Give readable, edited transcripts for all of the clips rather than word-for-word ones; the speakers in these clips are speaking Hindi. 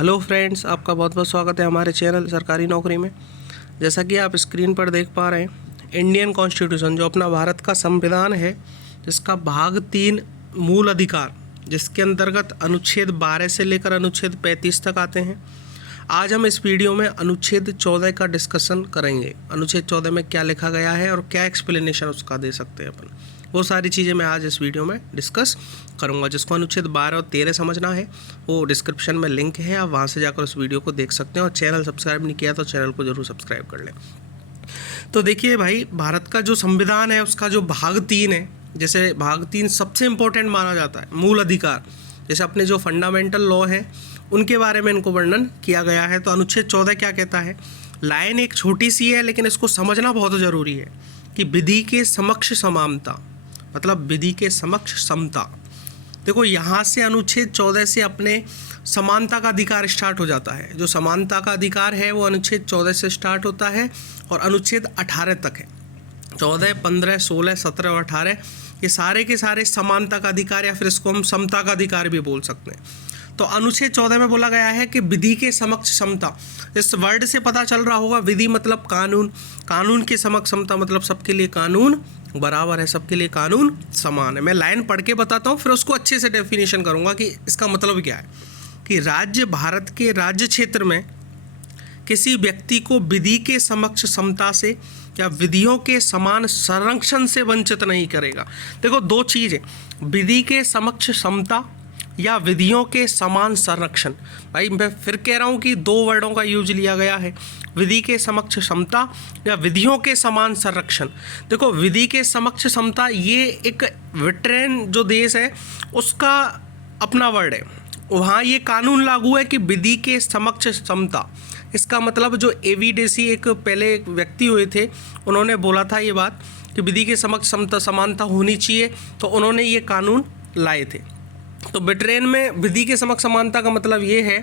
हेलो फ्रेंड्स, आपका बहुत बहुत स्वागत है हमारे चैनल सरकारी नौकरी में। जैसा कि आप स्क्रीन पर देख पा रहे हैं, इंडियन कॉन्स्टिट्यूशन जो अपना भारत का संविधान है, जिसका भाग 3 मूल अधिकार, जिसके अंतर्गत अनुच्छेद 12 से लेकर अनुच्छेद 35 तक आते हैं। आज हम इस वीडियो में अनुच्छेद 14 का डिस्कशन करेंगे। अनुच्छेद 14 में क्या लिखा गया है और क्या एक्सप्लेनेशन उसका दे सकते हैं अपन, वो सारी चीज़ें मैं आज इस वीडियो में डिस्कस करूंगा। जिसको अनुच्छेद 12 और 13 समझना है, वो डिस्क्रिप्शन में लिंक है, आप वहां से जाकर उस वीडियो को देख सकते हैं। और चैनल सब्सक्राइब नहीं किया तो चैनल को जरूर सब्सक्राइब कर लें। तो देखिए भाई, भारत का जो संविधान है उसका जो भाग 3 है, जैसे भाग 3 सबसे इम्पोर्टेंट माना जाता है, मूल अधिकार, जैसे अपने जो फंडामेंटल लॉ है उनके बारे में इनको वर्णन किया गया है। तो अनुच्छेद 14 क्या कहता है, लाइन एक छोटी सी है लेकिन इसको समझना बहुत ज़रूरी है कि विधि के समक्ष समानता, मतलब विधि के समक्ष समता। देखो, यहाँ से अनुच्छेद 14 से अपने समानता का अधिकार स्टार्ट हो जाता है। जो समानता का अधिकार है वो अनुच्छेद 14 से स्टार्ट होता है और अनुच्छेद 18 तक है। 14, 15, 16, 17 और 18 ये सारे के सारे समानता का अधिकार, या फिर इसको हम समता का अधिकार भी बोल सकते हैं। तो अनुच्छेद 14 में बोला गया है कि विधि के समक्ष समता। इस वर्ड से पता चल रहा होगा, विधि मतलब कानून, कानून के समक्ष समता मतलब सबके लिए कानून बराबर है, सबके लिए कानून समान है। मैं लाइन पढ़ के बताता हूँ, फिर उसको अच्छे से डेफिनेशन करूँगा कि इसका मतलब क्या है। कि राज्य भारत के राज्य क्षेत्र में किसी व्यक्ति को विधि के समक्ष समता से या विधियों के समान संरक्षण से वंचित नहीं करेगा। देखो, दो चीज़ है, विधि के समक्ष समता या विधियों के समान संरक्षण। भाई मैं फिर कह रहा हूँ कि दो वर्डों का यूज लिया गया है, विधि के समक्ष समता या विधियों के समान संरक्षण। देखो, विधि के समक्ष समता ये एक वेटरन जो देश है उसका अपना वर्ड है, वहाँ ये कानून लागू है कि विधि के समक्ष समता। इसका मतलब जो एवीडेसी एक पहले एक व्यक्ति हुए थे, उन्होंने बोला था ये बात कि विधि के समक्ष समता समानता होनी चाहिए, तो उन्होंने ये कानून लाए थे। तो ब्रिटेन में विधि के समक्ष समानता का मतलब ये है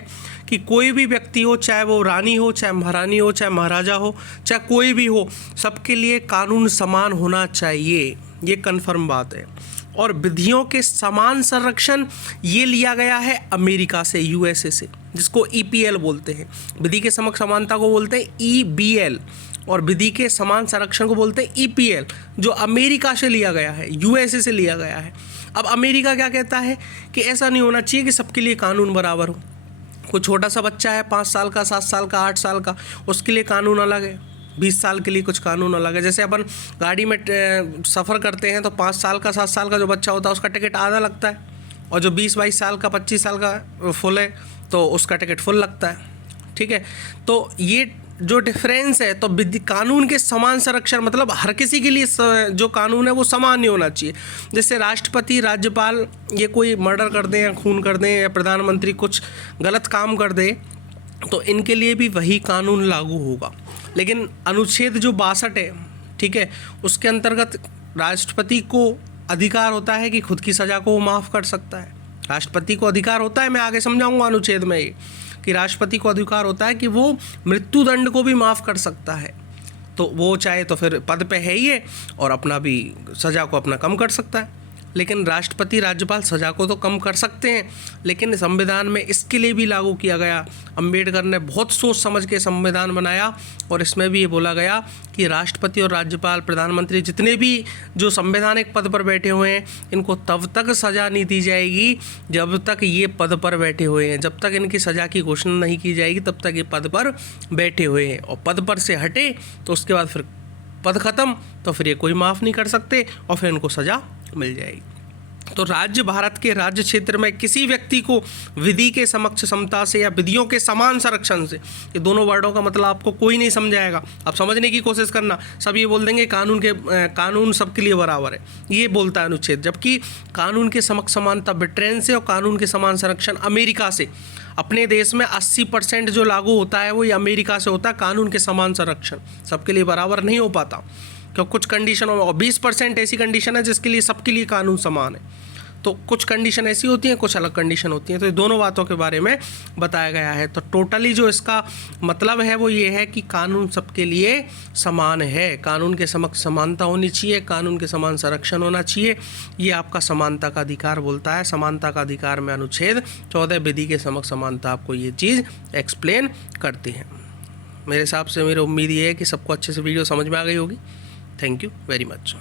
कि कोई भी व्यक्ति हो, चाहे वो रानी हो, चाहे महारानी हो, चाहे महाराजा हो, चाहे कोई भी हो, सबके लिए कानून समान होना चाहिए, ये कन्फर्म बात है। और विधियों के समान संरक्षण ये लिया गया है अमेरिका से, यूएसए से, जिसको ईपीएल बोलते हैं। विधि के समक्ष समानता को बोलते हैं ईबीएल और विधि के समान संरक्षण को बोलते हैं ईपीएल, जो अमेरिका से लिया गया है, यूएसए से लिया गया है। अब अमेरिका क्या कहता है कि ऐसा नहीं होना चाहिए कि सबके लिए कानून बराबर हो। कोई छोटा सा बच्चा है, 5 साल का, 7 साल का, 8 साल का, उसके लिए कानून अलग है, 20 साल के लिए कुछ कानून अलग है। जैसे अपन गाड़ी में सफ़र करते हैं तो 5 साल का, 7 साल का जो बच्चा होता है उसका टिकट आधा लगता है, और जो 20-22 साल का, 25 साल का फुल है तो उसका टिकट फुल लगता है। ठीक है, तो ये जो डिफरेंस है, तो कानून के समान संरक्षण मतलब हर किसी के लिए जो कानून है वो समान नहीं होना चाहिए। जैसे राष्ट्रपति, राज्यपाल ये कोई मर्डर कर दें या खून कर दें, या प्रधानमंत्री कुछ गलत काम कर दे, तो इनके लिए भी वही कानून लागू होगा। लेकिन अनुच्छेद जो 62 है, ठीक है, उसके अंतर्गत राष्ट्रपति को अधिकार होता है कि खुद की सज़ा को वो माफ़ कर सकता है। राष्ट्रपति को अधिकार होता है, मैं आगे समझाऊंगा अनुच्छेद में ये, कि राष्ट्रपति को अधिकार होता है कि वो मृत्युदंड को भी माफ़ कर सकता है। तो वो चाहे तो फिर पद पे है ही है और अपना भी सज़ा को अपना कम कर सकता है। लेकिन राष्ट्रपति, राज्यपाल सज़ा को तो कम कर सकते हैं, लेकिन संविधान में इसके लिए भी लागू किया गया। अंबेडकर ने बहुत सोच समझ के संविधान बनाया और इसमें भी ये बोला गया कि राष्ट्रपति और राज्यपाल, प्रधानमंत्री, जितने भी जो संवैधानिक पद पर बैठे हुए हैं, इनको तब तक सज़ा नहीं दी जाएगी जब तक ये पद पर बैठे हुए हैं। जब तक इनकी सज़ा की घोषणा नहीं की जाएगी तब तक ये पद पर बैठे हुए हैं, और पद पर से हटे तो उसके बाद फिर पद ख़त्म, तो फिर ये कोई माफ़ नहीं कर सकते और फिर इनको सज़ा मिल जाएगी। तो राज्य भारत के राज्य क्षेत्र में किसी व्यक्ति को विधि के समक्ष समता से या विधियों के समान संरक्षण से, ये दोनों वर्डों का मतलब आपको कोई नहीं समझाएगा, आप समझने की कोशिश करना। सब ये बोल देंगे कानून सबके लिए बराबर है, ये बोलता है अनुच्छेद। जबकि कानून के समक्ष समानता ब्रिटेन से और कानून के समान संरक्षण अमेरिका से। अपने देश में 80% जो लागू होता है वो ये अमेरिका से होता है। कानून के समान संरक्षण सबके लिए बराबर नहीं हो पाता, क्योंकि कुछ कंडीशन और 20% ऐसी कंडीशन है जिसके लिए सबके लिए कानून समान है। तो कुछ कंडीशन ऐसी होती हैं, कुछ अलग कंडीशन होती हैं, तो ये दोनों बातों के बारे में बताया गया है। तो टोटली जो इसका मतलब है वो ये है कि कानून सबके लिए समान है, कानून के समक्ष समानता होनी चाहिए, कानून के समान संरक्षण होना चाहिए। ये आपका समानता का अधिकार बोलता है। समानता का अधिकार में अनुच्छेद 14 विधि के समक्ष समानता आपको ये चीज़ एक्सप्लेन करती है। मेरे हिसाब से मेरी उम्मीद ये है कि सबको अच्छे से वीडियो समझ में आ गई होगी। Thank you very much.